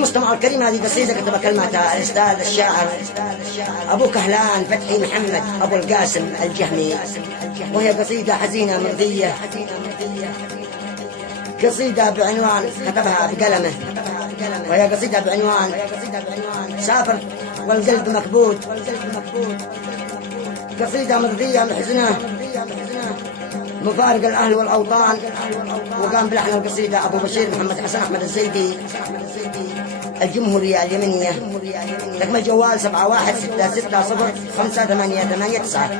المستمع الكريم، هذه قصيدة كتب كلماتها الأستاذ الشاعر أبو كهلان فتحي محمد أبو القاسم الجهمي، وهي قصيدة حزينة مرضية، قصيدة بعنوان كتبها بقلمه، وهي قصيدة بعنوان سافر والقلب مكبوت. قصيدة مرضية محزنة مفارق الأهل والأوطان. وقام بلحن القصيدة أبو بشير محمد حسن أحمد الزيدي، الجمهورية اليمنية. رقم الجوال 7166058889.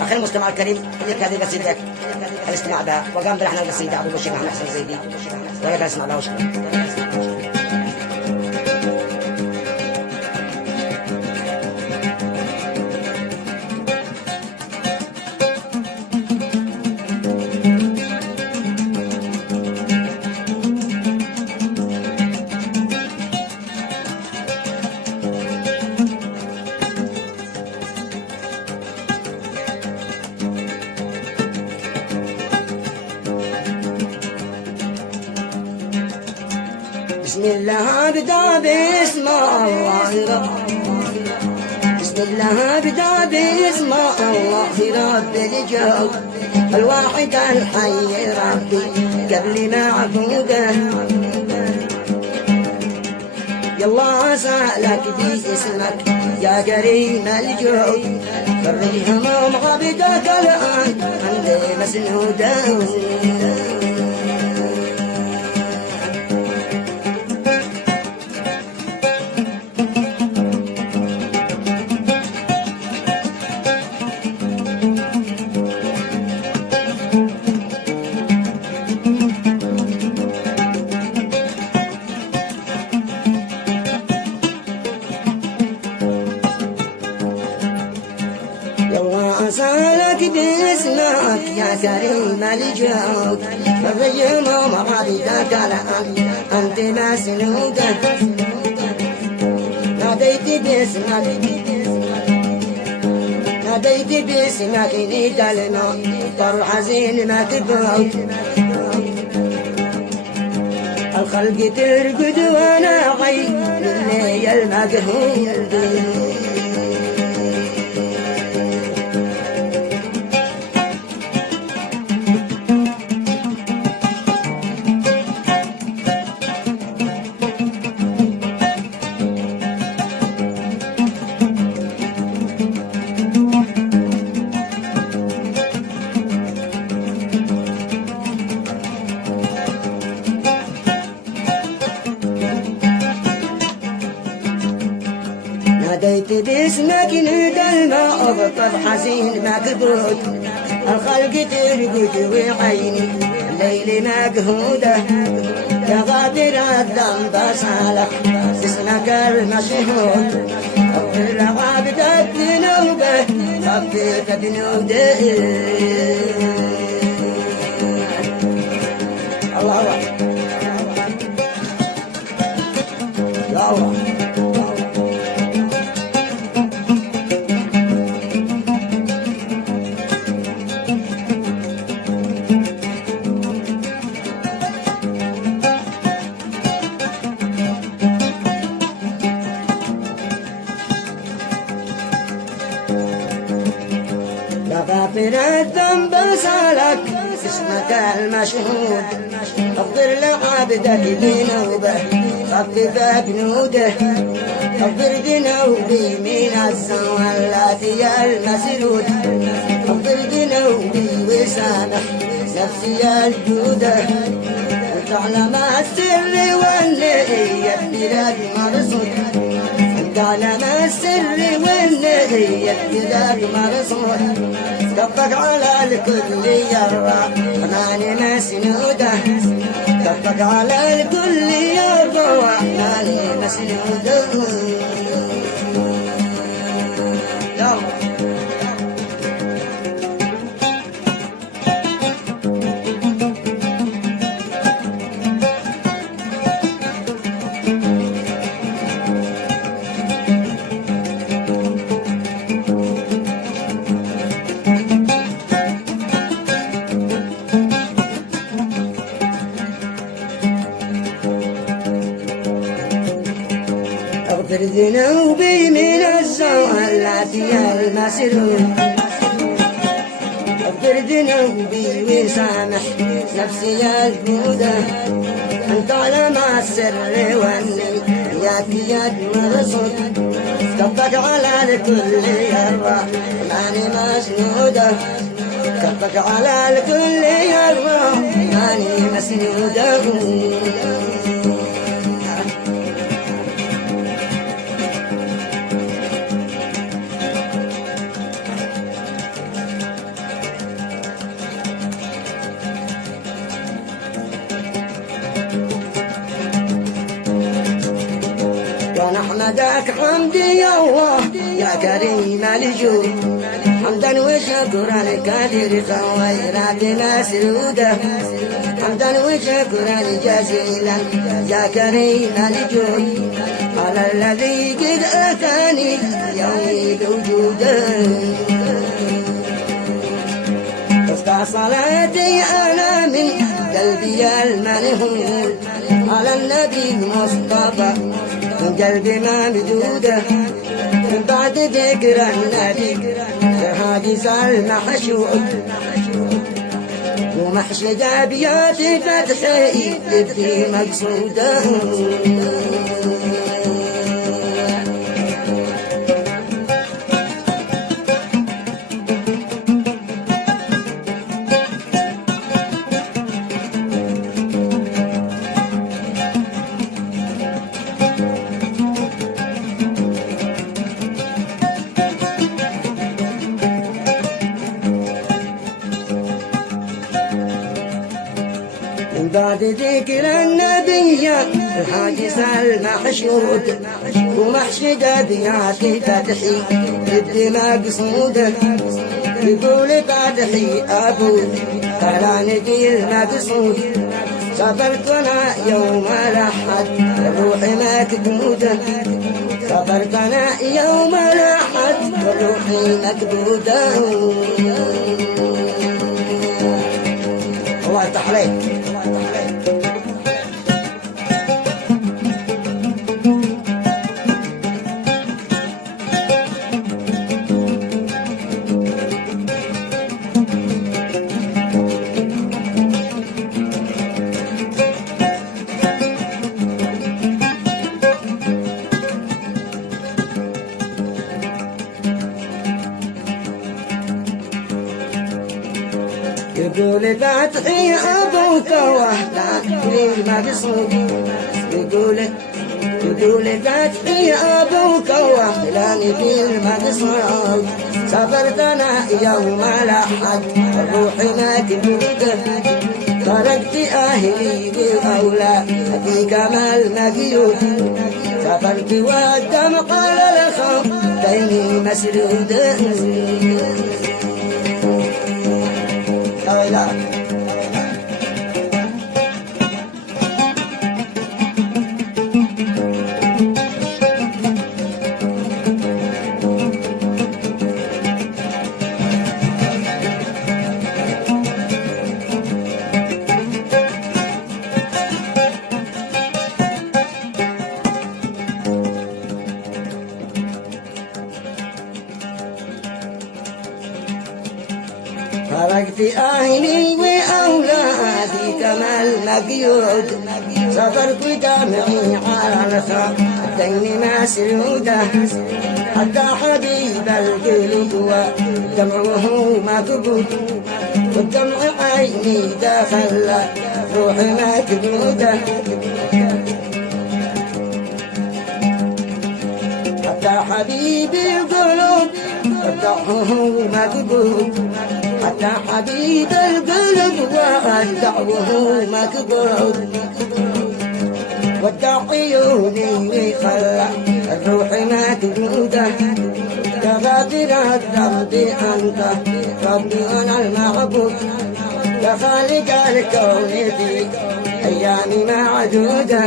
أخي المستمع الكريم، لك هذه قصيدة الاستماع بها، وقام بلحن القصيدة أبو بشير محمد حسن الزيدي، ولك اسمع بها وشكرا. بسم الله ابدا باسم الله رب، بسم الله ابدا باسم الله رب الجو الواحد الحي ربي قبل ما عبوده. يلا سألك باسمك يا كريم الجود، فرج هموم عبدك الآن عندي مسنوده. أسألك باسمك يا كريم الجود، فرج هموم عبدك الآن أنت مسنوده. ناديت باسمك ناديت باسمك نيد الموت، طر حزين ما تفوت. الخلق ترقد وانا غي مني المقهود. ناديت باسمك ندى الماء بطر حزين مكبوت. الخلق ترقد وعيني الليل مقهوده. يا غادر الذنب صالح اسمك المشهود، اغفر لعبدك ذنوبه خفف بنوده. الله أكبر يا الله. غافر الذنب صالك اسمك المشهود، اغفر لعبدك ذنوبه خفف بنوده. اغفر ذنوبي من الزوالات يا المسرود، اغفر ذنوبي وسامح نفسي الجوده. وتعلم السر والنية بلاد مرصود، تعلم السر والنية بلاد مرصود. كفك على الكل يا الرحمن مسنوده، كفك على الكل يا الرحمن مسنوده. من الزوالات يا المسرور اغفر ذنوبي وسامح نفسي يا الجودة انت علم السر والنيات يا المرصود كفك على الكل يا الرحمن مسنودة كفك على الكل يا الرحمن مسنودة ونحمدك حمدي يا الله يا كريم الجود حمدا وشكرا لكثير خيراتنا سرودة حمدا وشكرا جزيلا يا كريم الجود على الذي قد أتاني يومي بوجوده تفتح صلاتي أنا من قلبي المنهول على النبي المصطفى من قلبي ما بدوده من بعد ذكر النبي حادث المحشود ومحشد أبيات فتحي تبدي مقصوده من بعد ذكر النبي الحادث المحشود ومحشد أبيات فتحي تبدي مقصوده يقول فتحي أبو كلانجي المقصود سافرت أنا يوم الأحد روحي مكبودة سافرت أنا يوم الأحد روحي مكبودة الله يفتح عليك يقول فتحي أبوك وحده ما بصوت يقول فتحي أبوك وحده ما بصوت سافرت أنا يوم الأحد روحي مكبودة تركت أهلي وأولادي كما المقيود سافرت والدمع على الخدين مسدودة لا تركت أهلي وأولادي كما المقيود سافرت دمعي على الخدين مسدودة حتى حبيب القلب ودمعه مكبود والدمع عيني دخل روحي مكبودة حتى حبيب القلب ودمعه مكبود حتى حبيب القلب ودعوه مكبود ودع عيوني خلى الروح مكبودة يا غافر الذنب أنت ربي أنا المعبود يا خالق الكون في أيام معدودة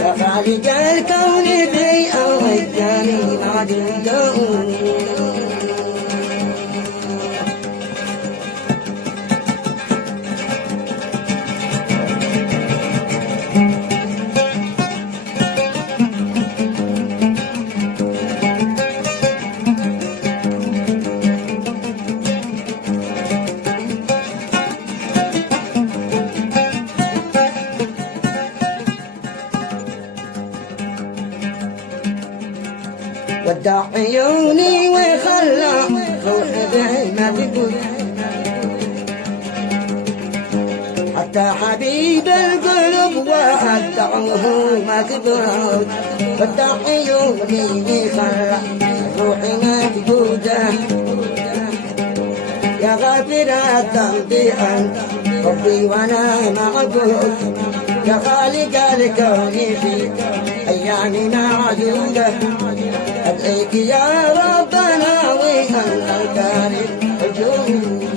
يا خالق الكون في أيام معدودة عيوني وخلى روحي بعي ما تقول، حتى حبيب القلوب ودعوه ما تبرد، ودع عيوني خلى روحي ما تقول. يا غافر الذنب أنت ربي وأنا معبود، يا خالق الكون في أيام معدودة، أدعيك يا ربنا وأنت الكريم الجود.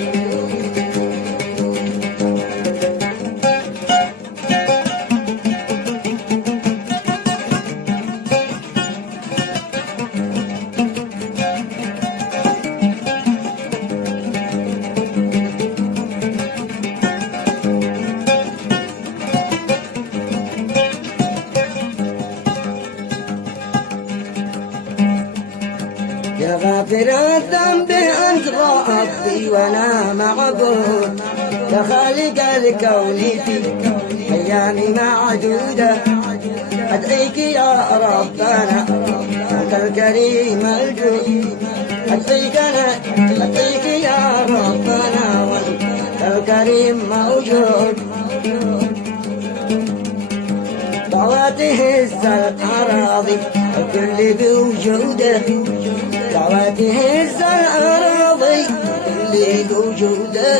يا غافر الذنب أنت ربي وأنا معبود، يا خالق الكون في أيام معدودة، أدعيك يا ربنا أنت الكريم الجود، أدعيك يا ربنا وأنت الكريم موجود. دعوته هز الأراضي الكل بوجوده، دعوته هز الأراضي الكل بوجوده.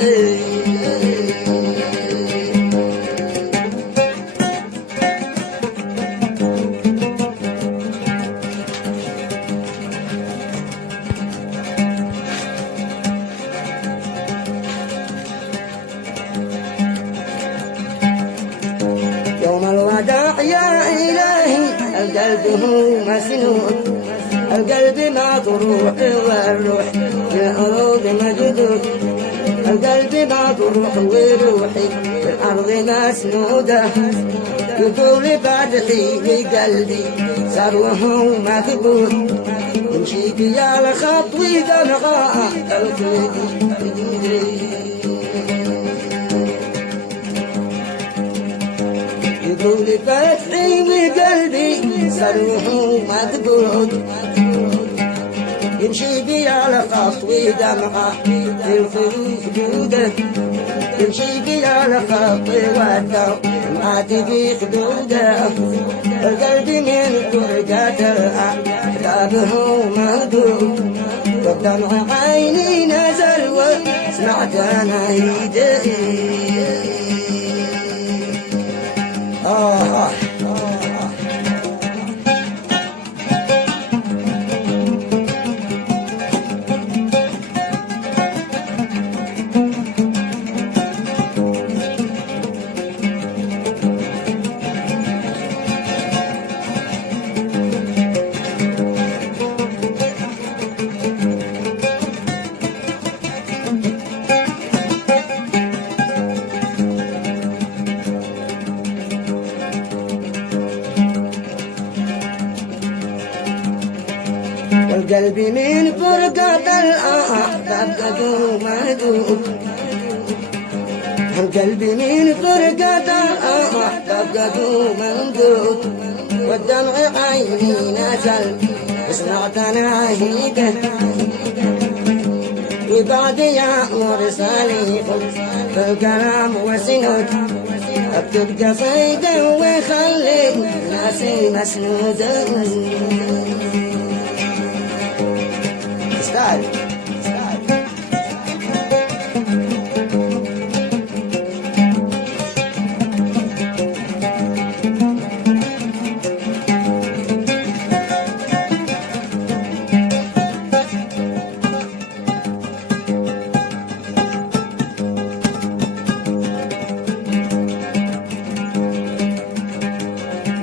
يوم الوداع يا إلهي القلب هو مسنون، القلب مطروح والروح بالأرض مجدود، القلب مطروح وروحي بالأرض مسنودة، يطول فتحي بقلبي ثروه مكبوت، يمشيك يا الخط ودمعة الخلق يطول فتحي بقلبي ثروه مكبوت، يمشي بي على خطوي دمعة في الخدود، يمشي بي على خطوي والدمعة في خدوده، القلب من فرقات الأحباب هو مهدود، والدمع عيني نزل وسمعت نهيده. والقلب من فرقة الأحباب قدوم مهدوب، القلب من فرقة الأحباب قدوم مهدوب، والدمع عيني نزل سمعت ناهيده، وبعد يأمر صليح بالكلام وسنود، اكتب قصيدة وخلي ناسي مسنودة. استاذ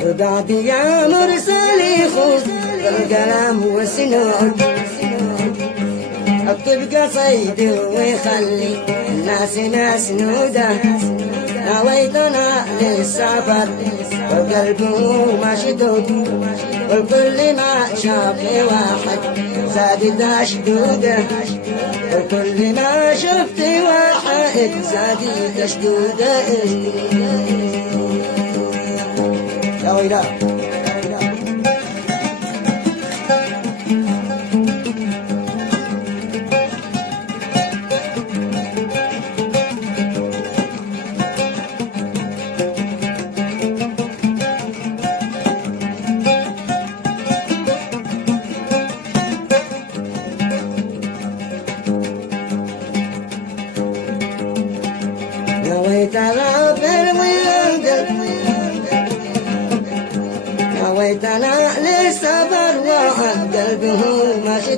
وبعد يا مرسلي خذ القلم والسنود، اكتب قصيدي ويخلي الناس مسنودة، نويتنا للسفر وقلبه مشدود، والكل ما شاف واحد زاد مشدودة، والكل ما شفت واحد زاد مشدودة. يا ويلا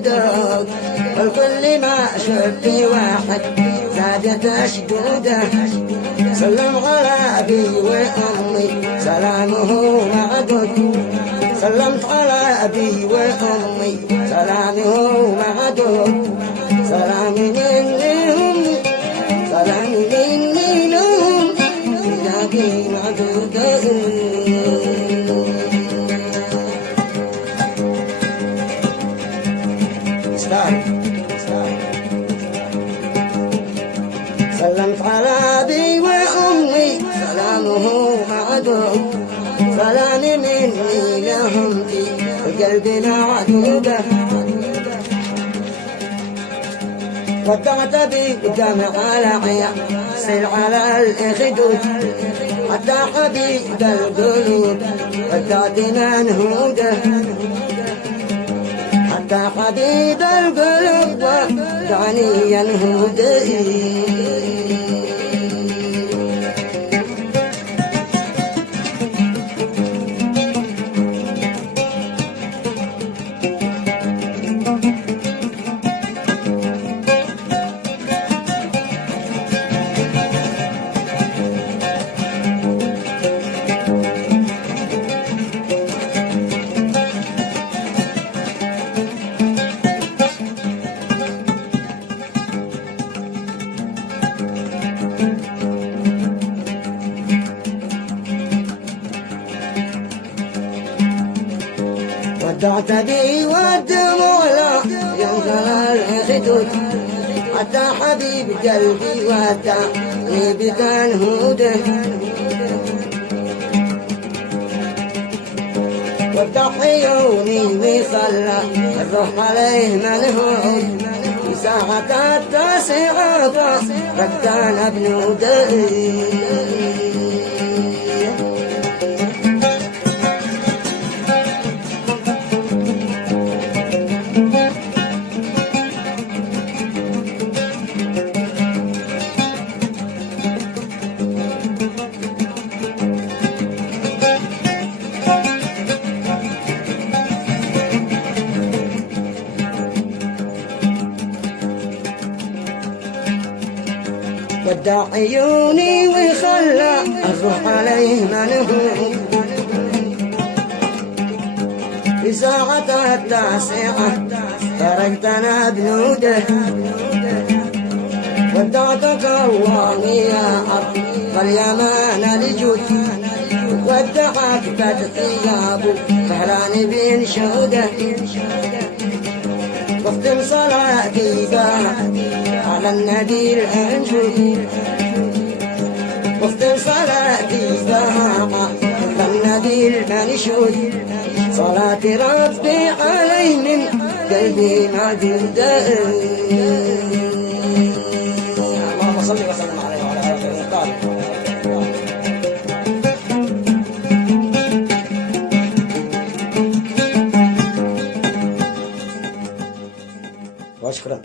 القدود، والكل ما شفت واحد زادت أشدوده. سلم على أبي وأمي سلامه معدود، سلمت على أبي وأمي سلامه معدود. سلامي منهم سلامي مني لهم إلهي معدود. سلمت على أبي وأمي سلامه معدود، سلامي مني لهم في القلب معدودة. ودعت بي قدام على عيا سير على الإخدود، حتى حبيب القلوب ودعت منهوده، حتى حبيب القلوب ودعني ينهودي. ودعت بي والدموع لا ينزل الخدود، حتى حبيب قلبي ودعني بتنهوده. ودع عيوني وخلى الروح عليه منهود، في ساعة التاسعة ردان بنوده. ودع عيوني وخلى الروح عليه منهود، في ساعة التاسعة تركتنا بنوده. ودعتك الله يا أرض واليمان لجود، ودعك فتحياب فهران بن شهوده. واختم صلاتي بها على النبي الأنجود، واختم صلاتي بها على النبي المنشود. صلاة ربي عليه من قلبي معدودة. اللهم صل وسلم عليه وعلى آله وصحبه. واشكرا.